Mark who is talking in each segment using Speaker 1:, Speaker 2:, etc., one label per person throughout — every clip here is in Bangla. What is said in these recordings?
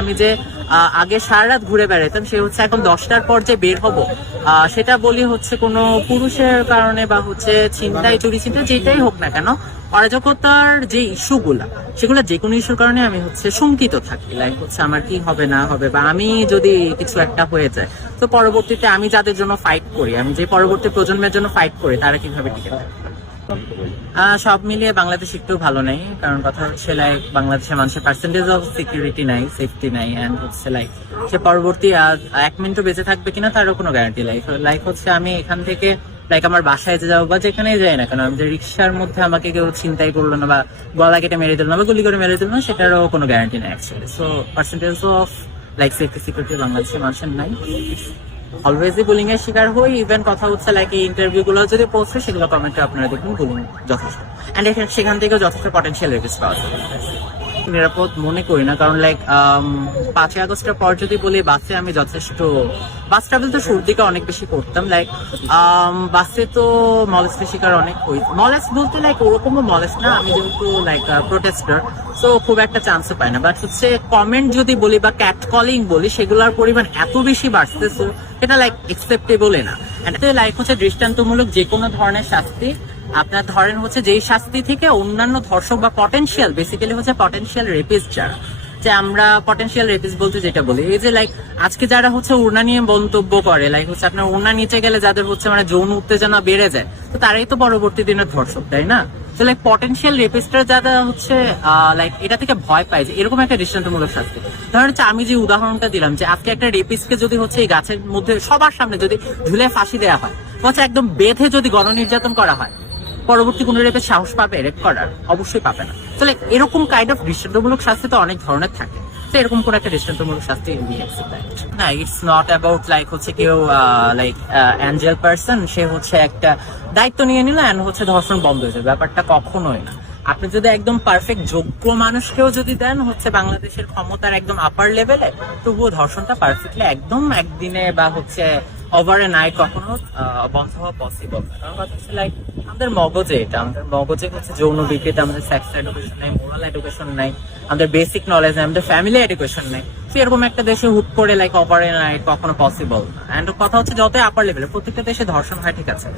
Speaker 1: আমি যে আগে সারা রাত ঘুরে বেড়াতাম সে হচ্ছে এখন দশটার পর যে বের হব সেটা বলি হচ্ছে কোনো পুরুষের কারণে বা হচ্ছে চিন্তায় চুরি চিন্তা যেটাই হোক না কেন, অরাজকতার যে ইস্যুগুলা, সেগুলো যে কোনো ইস্যুর কারণে আমি হচ্ছে শঙ্কিত থাকি। লাইক হচ্ছে আমার কি হবে না হবে, বা আমি যদি কিছু একটা হয়ে যায়, তো পরবর্তীতে আমি যাদের জন্য ফাইট করি, আমি যে পরবর্তী প্রজন্মের জন্য ফাইট করি, তারা কীভাবে টিকে থাকে সব মিলিয়ে বাংলাদেশ একটু ভালো নেই, কারণ কথা হচ্ছে লাইক বাংলাদেশের মানুষের পার্সেন্টেজ অফ সিকিউরিটি নাই সেফটি নাই হচ্ছে লাইক সে পরবর্তী এক মিনিটও বেঁচে থাকবে কিনা তারও কোনো গ্যারান্টি লাইক লাইক হচ্ছে, আমি এখান থেকে লাইক আমার বাসায় যে যাব বা যেখানেই যাই না কেন আমি যে রিক্সার মধ্যে আমাকে কেউ চিন্তাই করল না বা গলা কেটে মেরে দিল না বা গুলি করে মেরে দিল না, সেটারও কোনো গ্যারান্টি নেই actually so percentage of like safety security বাংলাদেশের মানুষের নাই। অলওয়েজই বুলিং এর শিকার হই ইভেন কথা হচ্ছে লাইক এই ইন্টারভিউ গুলো যদি পৌঁছে, সেগুলো কমেন্টে আপনারা দেখুন বুলিং যথেষ্ট। অ্যান্ড সেখান থেকেও যথেষ্ট পটেনশিয়াল রেভিস পাওয়া যায়। নিরাপদ মনে করি না। কারণ লাইক পাঁচই আগস্টের পর যদি বলি, বাসে আমি যথেষ্ট, বাস ট্রাভেল তো শুরুর দিকে অনেক বেশি করতাম লাইক বাসে তো মলেস্টের শিকার অনেক হই মলেস বলতে লাইক ওরকমও মলেস না, আমি যেহেতু লাইক প্রোটেস্টার সো খুব একটা চান্সও পাই না। বাট হচ্ছে কমেন্ট যদি বলি বা ক্যাট কলিং বলি, সেগুলোর পরিমাণ এত বেশি বাড়ছে সো এটা লাইক একসেপ্টেবল না। এটা লাইক হচ্ছে দৃষ্টান্তমূলক যে কোনো ধরনের শাস্তি আপনার ধরেন হচ্ছে যেই শাস্তি থেকে অন্যান্য ধর্ষক বা পটেনশিয়াল বেসিক্যালি হচ্ছে পটেনশিয়াল রেপিস্ট যারা, যে আমরা পটেনশিয়াল রেপিস্ট বলতে যেটা বলি, এই যে লাইক আজকে যারা হচ্ছে উড়না নিয়ে মন্তব্য করে লাইক হচ্ছে আপনার উড়না নিচে গেলে যাদের হচ্ছে মানে যৌন উত্তেজনা বেড়ে যায়, তো তারাই তো পরবর্তী দিনের ধর্ষক, তাই না? তো লাইক পটেনশিয়াল রেপিস্টরা যারা হচ্ছে লাইক এটা থেকে ভয় পায় যে এরকম একটা দৃষ্টান্তমূলক শাস্তি। ধরেন হচ্ছে আমি যে উদাহরণটা দিলাম যে আজকে একটা রেপিস্টকে যদি হচ্ছে এই গাছের মধ্যে সবার সামনে যদি ঝুলে ফাঁসি দেওয়া হয় হচ্ছে একদম বেঁধে যদি গণনির্যাতন করা হয় পরবর্তী কোনো রেপের সাহস পাবে রেপ করার? অবশ্যই পাবে না। তাহলে এরকম কাইন্ড অফ দৃষ্টান্তমূলক শাস্তি তো অনেক ধরনের থাকে। এরকম কোন একটা দৃষ্টান্তমূলক শাস্তি না ইটস নট অ্যাবাউট লাইক হচ্ছে কেউ লাইক অ্যাঞ্জেল পার্সন সে হচ্ছে একটা দায়িত্ব নিয়ে নিল অ্যান্ড হচ্ছে ধর্ষণ বন্ধ হয়েছে ব্যাপারটা কখনোই না। আপনি যদি একদম পারফেক্ট যোগ্য মানুষকেও যদি দেন, হচ্ছে বাংলাদেশের ক্ষমতার একদম আপার লেভেলে তবুও ধর্ষণটা পারফেক্টলি একদম একদিনে বা হচ্ছে ওভার এ নাইট কখনো বন্ধ হওয়া পসিবল কারণ কথা হচ্ছে লাইক আমাদের মগজে এটা, আমাদের মগজে হচ্ছে যৌন বিকৃতি, আমাদের সেক্স এডুকেশন নাই মোরাল এডুকেশন নাই, আমাদের বেসিক নলেজ নাই, আমাদের ফ্যামিলি এডুকেশন নাই। তো এরকম একটা দেশে হুট করে লাইক ওভার এ নাইট কখনো পসিবল অ্যান্ড কথা হচ্ছে যত আপার লেভেলে প্রত্যেকটা দেশে ধর্ষণ হয়, ঠিক আছে।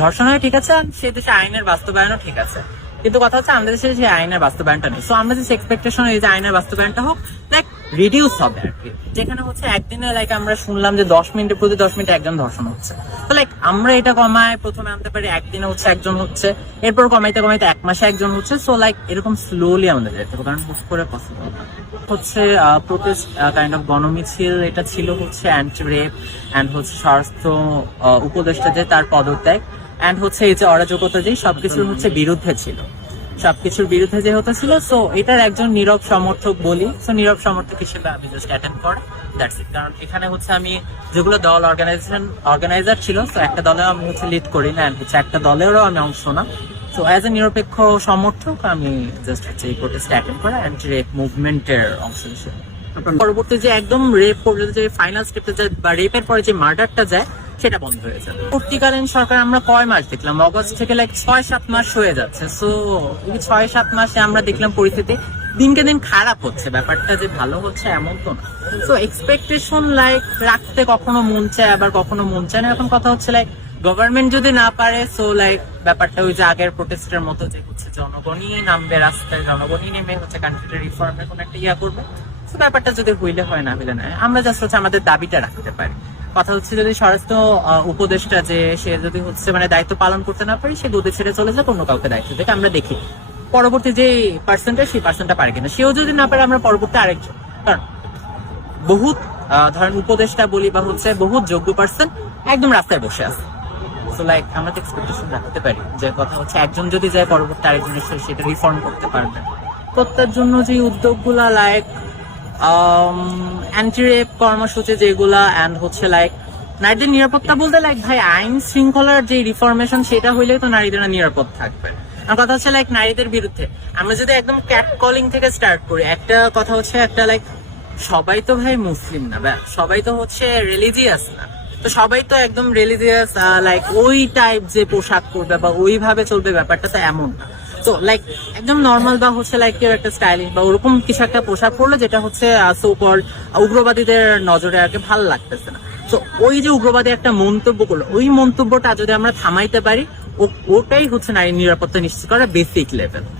Speaker 1: ধর্ষণ হয়, ঠিক আছে, আর সে দেশে আইনের বাস্তবায়নও ঠিক আছে। কিন্তু কথা হচ্ছে, আমাদের দেশে যে আইনের বাস্তবায়নটা নেই। সো আমরা যে এক্সপেকটেশন এই যে আইনের বাস্তবায়নটা হোক লাইক রিডিউস হবে আর কি। যেখানে হচ্ছে একদিনে লাইক আমরা শুনলাম যে দশ মিনিটে প্রতি দশ মিনিটে একজন ধর্ষণ হচ্ছে। তো লাইক আমরা এটা কমায়, প্রথমে আনতে পারি একদিনে হচ্ছে একজন হচ্ছে, এরপর কমাইতে কমাইতে এক মাসে একজন হচ্ছে। সো লাইক এরকম স্লোলি আমাদের যেতে হবে, কারণ হুট করে পসিবল না। হচ্ছে প্রোটেস্ট কাইন্ড অফ গণমিছিল, এটা ছিল হচ্ছে অ্যান্টি রেপ অ্যান্ড হচ্ছে স্বাস্থ্য উপদেষ্টা যে তার পদত্যাগ অ্যান্ড হচ্ছে এই যে অরাজকতা যে সবকিছুর হচ্ছে বিরুদ্ধে ছিল। সবকিছুর বিরুদ্ধে যে হতে ছিল সো এটার একজন নীরব সমর্থক বলি। সো নীরব সমর্থক হিসেবে আমি জাস্ট অ্যাটেন্ড করি দ্যাটস ইট কারণ এখানে হচ্ছে আমি যেগুলো দল অর্গানাইজেশন অর্গানাইজার ছিল তো একটা দলেও আমি হচ্ছে লিড করি না and হচ্ছে একটা দলেরও আমি অংশ না। সো অ্যাজ এ নিরপেক্ষ সমর্থক আমি জাস্ট হচ্ছে এই প্রোটেস্ট অ্যাটেন্ড করা অ্যান্টি রেপ মুভমেন্টের অংশ হিসেবে। পরবর্তী যে একদম রেপ পর্যন্ত যে ফাইনাল স্টেপে যায় বা রেপের পরে যে মার্ডারটা যায় সেটা বন্ধ হয়ে যাবে। পরবর্তীকালীন সরকার আমরা কয় মাস দেখলাম? অগস্ট থেকে লাইক ছয় সাত মাস হয়ে যাচ্ছে। সো ছয় সাত মাসে আমরা দেখলাম পরিস্থিতি দিনকে দিন খারাপ হচ্ছে। ব্যাপারটা যে ভালো হচ্ছে এমন তো না। সো এক্সপেকটেশন লাইক রাখতে কখনো মন চায়, আবার কখনো মন চায় না। এখন কথা হচ্ছে লাইক গভর্নমেন্ট যদি না পারে সো লাইক ব্যাপারটা ওই যে আগের প্রোটেস্টের মতো যে হচ্ছে, জনগণই নামবে রাস্তায়, জনগণই নেমে হচ্ছে কান্ট্রিটা রিফর্মের কোনো একটা ইয়া করবে। তো ব্যাপারটা যদি হইলে হয় না, হইলে না। আমরা জাস্ট হচ্ছে আমাদের দাবিটা রাখতে পারি। কথা হচ্ছে যদি স্বরাষ্ট্র উপদেষ্টা যে সে যদি হচ্ছে মানে দায়িত্ব পালন করতে না পারি, সে গদি ছেড়ে চলে যাক, অন্য কাউকে দায়িত্ব দেখে আমরা দেখি। পরবর্তী যে পার্সনটা সেই পার্সনটা পারে কিনা। সেও যদি না পারে, আমরা পরবর্তী আরেকজন। কারণ বহুত ধরেন উপদেষ্টা বলি বা হচ্ছে বহুত যোগ্য পার্সন একদম রাস্তায় বসে আছে। সো লাইক আমরা তো এক্সপেকটেশন রাখতে পারি যে কথা হচ্ছে একজন যদি যায়, পরবর্তী আরেকজন সেটা রিফর্ম করতে পারবে। তার জন্য যে উদ্যোগগুলা লাইক অ্যান্টি রেপ কর্মসূচি যেগুলা অ্যান্ড হচ্ছে লাইক নারীদের নিরাপত্তা বলতে লাইক ভাই, আইন শৃঙ্খলার যে রিফরমেশন সেটা হইলেই তো নারীদের নিরাপদ থাকবে কথা হচ্ছে লাইক নারীদের বিরুদ্ধে। আমরা যদি একদম ক্যাট কলিং থেকে স্টার্ট করি, একটা কথা হচ্ছে, একটা লাইক সবাই তো ভাই মুসলিম না সবাই তো হচ্ছে রিলিজিয়াস না। তো সবাই তো একদম রিলিজিয়াস লাইক ওই টাইপ যে পোশাক পরবে বা ওইভাবে চলবে, ব্যাপারটা তো এমন না। তো লাইক একদম নর্মাল বা হচ্ছে লাইক কেউ একটা স্টাইলিশ বা ওরকম কিছু একটা পোশাক পরলো যেটা হচ্ছে সোকল উগ্রবাদীদের নজরে আর কি ভালো লাগতেছে না। তো ওই যে উগ্রবাদী একটা মন্তব্য করল, ওই মন্তব্যটা যদি আমরা থামাইতে পারি ওটাই হচ্ছে নারী নিরাপত্তা নিশ্চিত করা বেসিক লেভেল